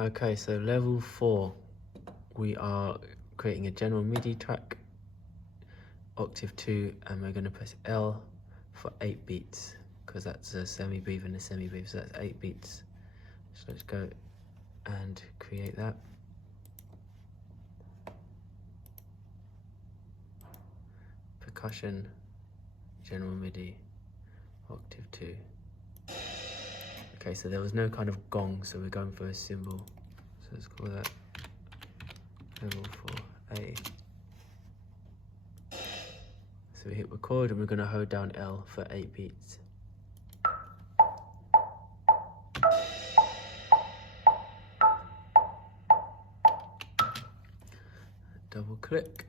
Okay, so level 4, we are creating a general MIDI track, octave 2, and we're going to press L for 8 beats, because that's a semi-breathe and a semi-breathe, so that's 8 beats. So let's go and create that. Percussion, general MIDI, octave 2. Okay, so there was no kind of gong, so we're going for a cymbal. So let's call that level 4A. So we hit record and we're going to hold down L for 8 beats. Double click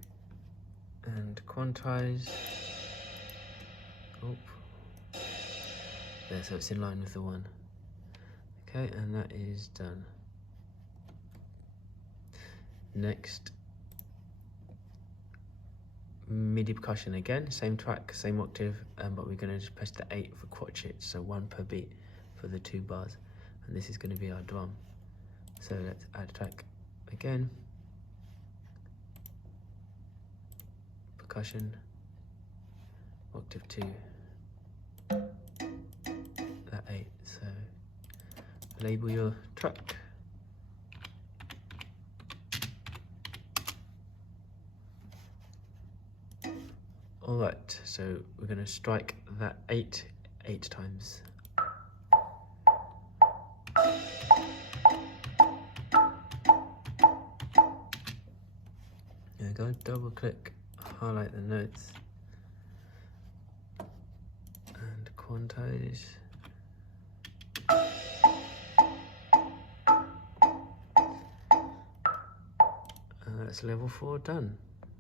and quantize. Oh, there, so it's in line with the one. Okay, and that is done. Next, MIDI percussion again, same track, same octave, but we're going to just press the 8 for crotchet, so 1 per beat for the 2 bars. And this is going to be our drum. So let's add a track again. Percussion, octave 2, that 8. So label your track. Alright, so we're going to strike that 8 times. There we go, double click, highlight the notes, and quantize. And that's level 4 done.